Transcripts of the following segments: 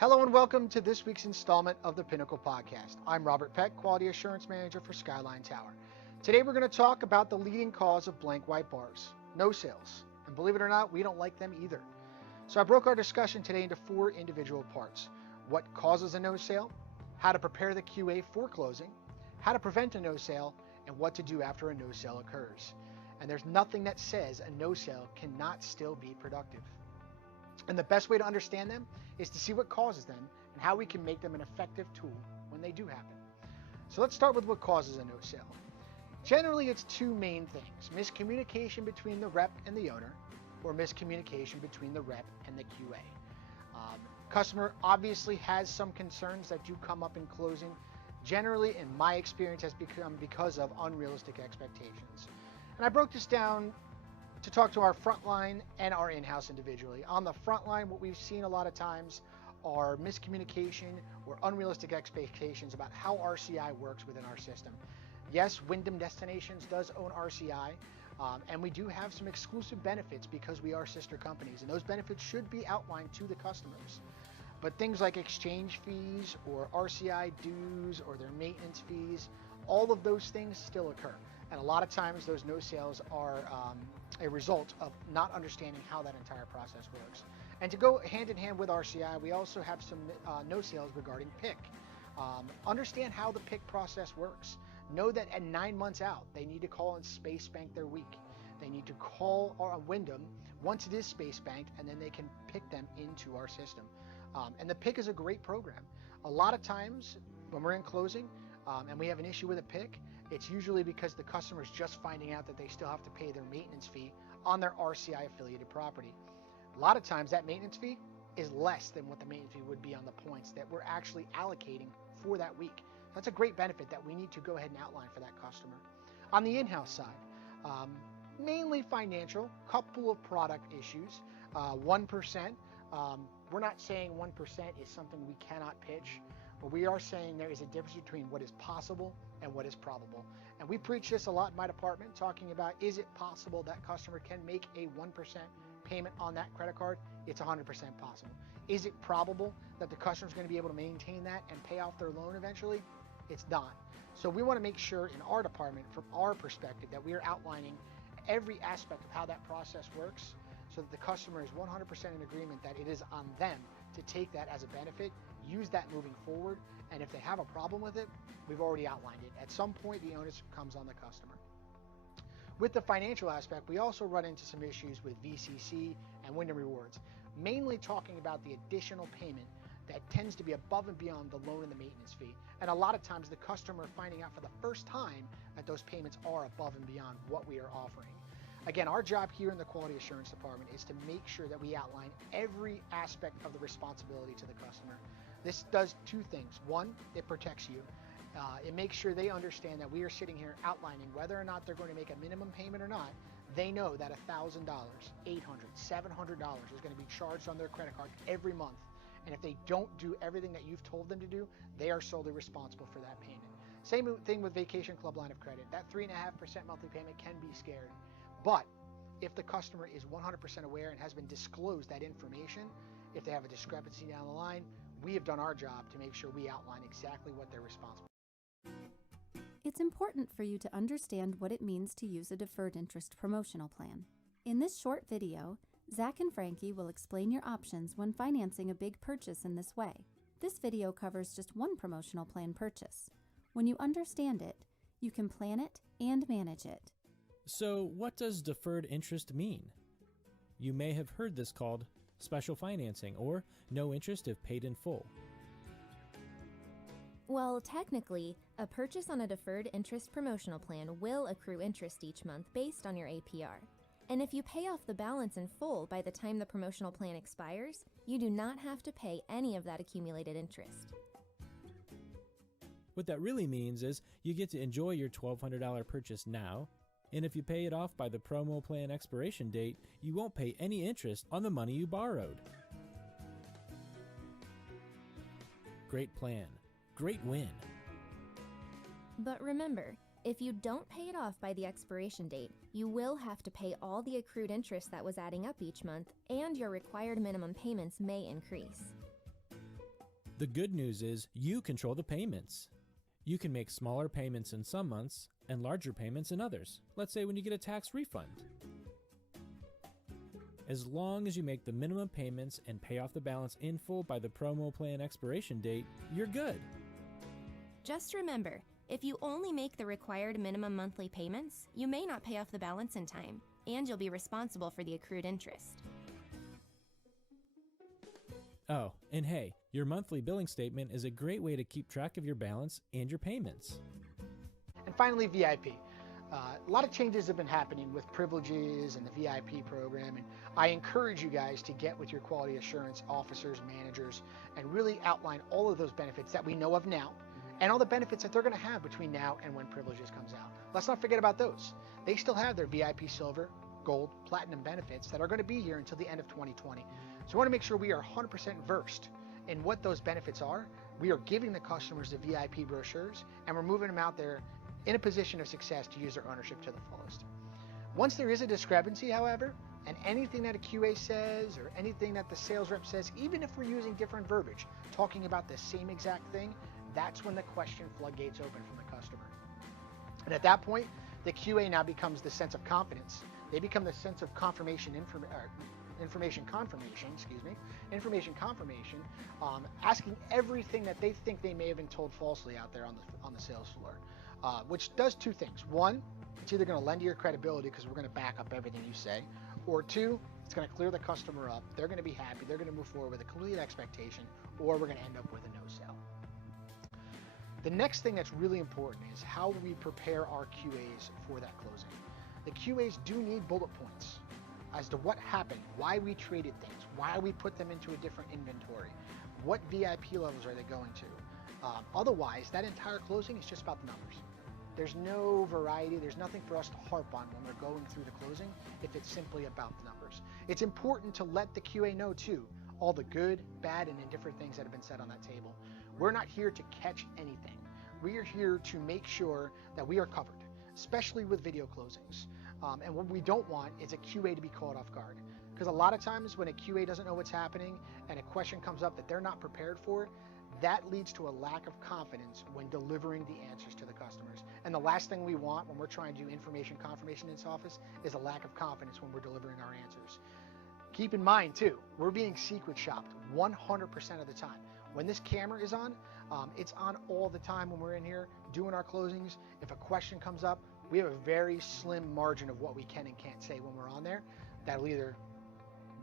Hello and welcome to this week's installment of the Pinnacle Podcast. I'm Robert Peck, Quality Assurance Manager for Skyline Tower. Today we're going to talk about the leading cause of blank white bars, no sales. And believe it or not, we don't like them either. So I broke our discussion today into 4 individual parts. What causes a no sale, how to prepare the QA for closing, how to prevent a no sale, and what to do after a no sale occurs. And there's nothing that says a no sale cannot still be productive. And the best way to understand them is to see what causes them and how we can make them an effective tool when they do happen. So let's start with what causes a no sale. Generally, it's 2 main things: miscommunication between the rep and the owner, or miscommunication between the rep and the QA. Customer obviously has some concerns that do come up in closing. Generally, in my experience, has become because of unrealistic expectations. And I broke this down to talk to our frontline and our in-house individually. On the front line, what we've seen a lot of times are miscommunication or unrealistic expectations about how RCI works within our system. Yes, Wyndham Destinations does own RCI, and we do have some exclusive benefits because we are sister companies, and those benefits should be outlined to the customers. But things like exchange fees or RCI dues or their maintenance fees, all of those things still occur. And a lot of times those no sales are a result of not understanding how that entire process works. And to go hand in hand with RCI, we also have some no sales regarding PIC. Understand how the PIC process works. Know that at 9 months out, they need to call and space bank their week. They need to call Wyndham once it is space banked, and then they can pick them into our system. And the PIC is a great program. A lot of times when we're in closing and we have an issue with a PIC, it's usually because the customer is just finding out that they still have to pay their maintenance fee on their RCI affiliated property. A lot of times that maintenance fee is less than what the maintenance fee would be on the points that we're actually allocating for that week. That's a great benefit that we need to go ahead and outline for that customer. On the in-house side, mainly financial, couple of product issues, 1%. We're not saying 1% is something we cannot pitch, but we are saying there is a difference between what is possible and what is probable. And we preach this a lot in my department, talking about, is it possible that customer can make a 1% payment on that credit card? It's 100% possible. Is it probable that the customer is going to be able to maintain that and pay off their loan eventually? It's not. So we want to make sure in our department, from our perspective, that we are outlining every aspect of how that process works, so that the customer is 100% in agreement that it is on them to take that as a benefit, use that moving forward, and if they have a problem with it, we've already outlined it. At some point, the onus comes on the customer. With the financial aspect, we also run into some issues with VCC and Wyndham Rewards, mainly talking about the additional payment that tends to be above and beyond the loan and the maintenance fee. And a lot of times the customer finding out for the first time that those payments are above and beyond what we are offering. Again, our job here in the Quality Assurance Department is to make sure that we outline every aspect of the responsibility to the customer. This does 2 things. 1, it protects you. It makes sure they understand that we are sitting here outlining whether or not they're going to make a minimum payment or not. They know that $1,000, $800, $700 is going to be charged on their credit card every month. And if they don't do everything that you've told them to do, they are solely responsible for that payment. Same thing with Vacation Club line of credit. That 3.5% monthly payment can be scary. But if the customer is 100% aware and has been disclosed that information, if they have a discrepancy down the line, we have done our job to make sure we outline exactly what they're responsible for. It's important for you to understand what it means to use a deferred interest promotional plan. In this short video, Zach and Frankie will explain your options when financing a big purchase in this way. This video covers just one promotional plan purchase. When you understand it, you can plan it and manage it. So what does deferred interest mean? You may have heard this called special financing or no interest if paid in full. Well, technically, a purchase on a deferred interest promotional plan will accrue interest each month based on your APR. And if you pay off the balance in full by the time the promotional plan expires, you do not have to pay any of that accumulated interest. What that really means is you get to enjoy your $1,200 purchase now, and if you pay it off by the promo plan expiration date, you won't pay any interest on the money you borrowed. Great plan. Great win. But remember, if you don't pay it off by the expiration date, you will have to pay all the accrued interest that was adding up each month, and your required minimum payments may increase. The good news is you control the payments. You can make smaller payments in some months and larger payments in others. Let's say when you get a tax refund. As long as you make the minimum payments and pay off the balance in full by the promo plan expiration date, you're good. Just remember, if you only make the required minimum monthly payments, you may not pay off the balance in time, and you'll be responsible for the accrued interest. Oh, and hey, your monthly billing statement is a great way to keep track of your balance and your payments. And finally, VIP. A lot of changes have been happening with privileges and the VIP program, and I encourage you guys to get with your quality assurance officers, managers, and really outline all of those benefits that we know of now, and all the benefits that they're going to have between now and when privileges comes out. Let's not forget about those. They still have their VIP Silver, Gold, Platinum benefits that are going to be here until the end of 2020. So we want to make sure we are 100% versed in what those benefits are. We are giving the customers the VIP brochures, and we're moving them out there in a position of success to use their ownership to the fullest. Once there is a discrepancy, however, and anything that a QA says or anything that the sales rep says, even if we're using different verbiage, talking about the same exact thing, that's when the question floodgates open from the customer. And at that point, the QA now becomes the sense of confidence. They become the sense of information confirmation, asking everything that they think they may have been told falsely out there on the sales floor, which does two things. One, it's either going to lend to your credibility because we're going to back up everything you say, or two, it's going to clear the customer up. They're going to be happy. They're going to move forward with a complete expectation, or we're going to end up with a no sale. The next thing that's really important is how we prepare our QAs for that closing. The QAs do need bullet points as to what happened, why we traded things, why we put them into a different inventory, what VIP levels are they going to. Otherwise, that entire closing is just about the numbers. There's no variety, there's nothing for us to harp on when we're going through the closing if it's simply about the numbers. It's important to let the QA know too, all the good, bad, and indifferent things that have been said on that table. We're not here to catch anything. We are here to make sure that we are covered, especially with video closings. And what we don't want is a QA to be caught off guard. Because a lot of times when a QA doesn't know what's happening and a question comes up that they're not prepared for, that leads to a lack of confidence when delivering the answers to the customers. And the last thing we want when we're trying to do information confirmation in this office is a lack of confidence when we're delivering our answers. Keep in mind too, we're being secret shopped 100% of the time. When this camera is on, it's on all the time when we're in here doing our closings. If a question comes up, we have a very slim margin of what we can and can't say when we're on there. That'll either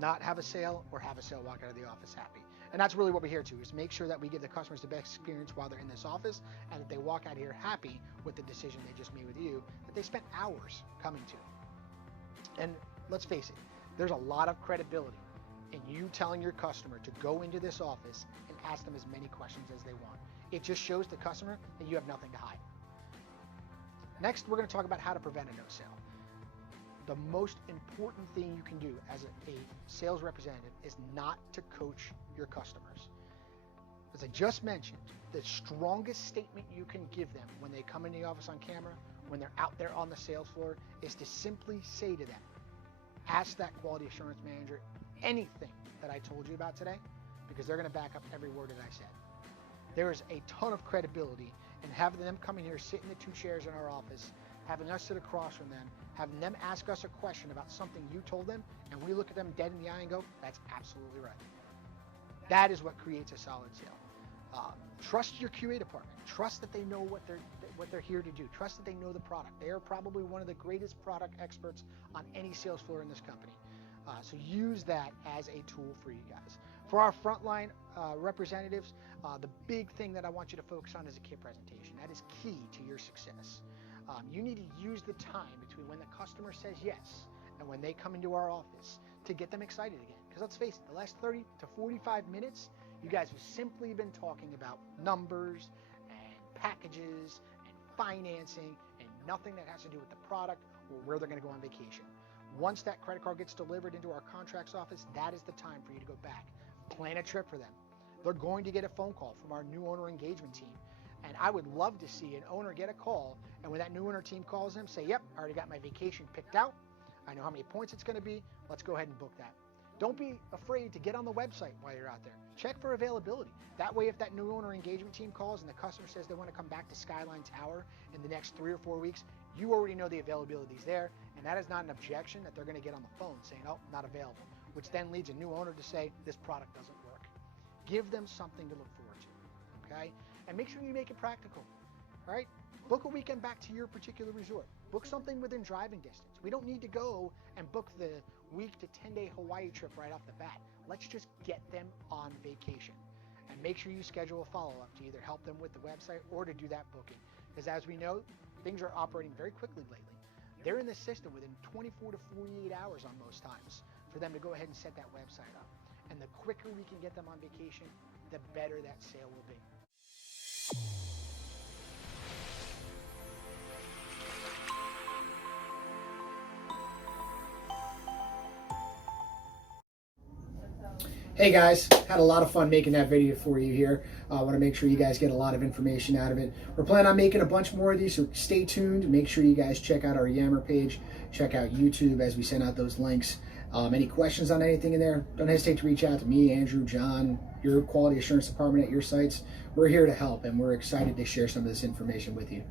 not have a sale or have a sale, walk out of the office happy. And that's really what we're here to, is make sure that we give the customers the best experience while they're in this office, and that they walk out here happy with the decision they just made with you, that they spent hours coming to. And let's face it, there's a lot of credibility in you telling your customer to go into this office and ask them as many questions as they want. It just shows the customer that you have nothing to hide. Next, we're going to talk about how to prevent a no sale. The most important thing you can do as a sales representative is not to coach your customers. As I just mentioned, the strongest statement you can give them when they come in the office on camera, when they're out there on the sales floor, is to simply say to them, ask that quality assurance manager anything that I told you about today, because they're going to back up every word that I said. There is a ton of credibility in having them come in here, sit in the two chairs in our office, having us sit across from them, having them ask us a question about something you told them, and we look at them dead in the eye and go, that's absolutely right. That is what creates a solid sale. Trust your QA department. Trust that they know what they're here to do. Trust that they know the product. They are probably one of the greatest product experts on any sales floor in this company. So use that as a tool for you guys. For our frontline representatives, the big thing that I want you to focus on is a kit presentation. That is key to your success. You need to use the time between when the customer says yes and when they come into our office to get them excited again. Because let's face it, the last 30 to 45 minutes, you guys have simply been talking about numbers and packages and financing and nothing that has to do with the product or where they're going to go on vacation. Once that credit card gets delivered into our contracts office, that is the time for you to go back. Plan a trip for them. They're going to get a phone call from our new owner engagement team. And I would love to see an owner get a call, and when that new owner team calls them, say, yep, I already got my vacation picked out. I know how many points it's going to be. Let's go ahead and book that. Don't be afraid to get on the website while you're out there. Check for availability. That way, if that new owner engagement team calls and the customer says they want to come back to Skyline Tower in the next 3 or 4 weeks, you already know the availability is there, and that is not an objection that they're going to get on the phone saying, oh, not available, which then leads a new owner to say, this product doesn't work. Give them something to look forward to, okay? And make sure you make it practical, all right? Book a weekend back to your particular resort. Book something within driving distance. We don't need to go and book the week to 10-day Hawaii trip right off the bat. Let's just get them on vacation. And make sure you schedule a follow-up to either help them with the website or to do that booking. Because as we know, things are operating very quickly lately. They're in the system within 24 to 48 hours on most times for them to go ahead and set that website up. And the quicker we can get them on vacation, the better that sale will be. Hey guys, had a lot of fun making that video for you here. I want to make sure you guys get a lot of information out of it. We're planning on making a bunch more of these, so stay tuned. Make sure you guys check out our Yammer page, check out YouTube as we send out those links. Any questions on anything in there, don't hesitate to reach out to me, Andrew, John, your quality assurance department at your sites. We're here to help, and we're excited to share some of this information with you.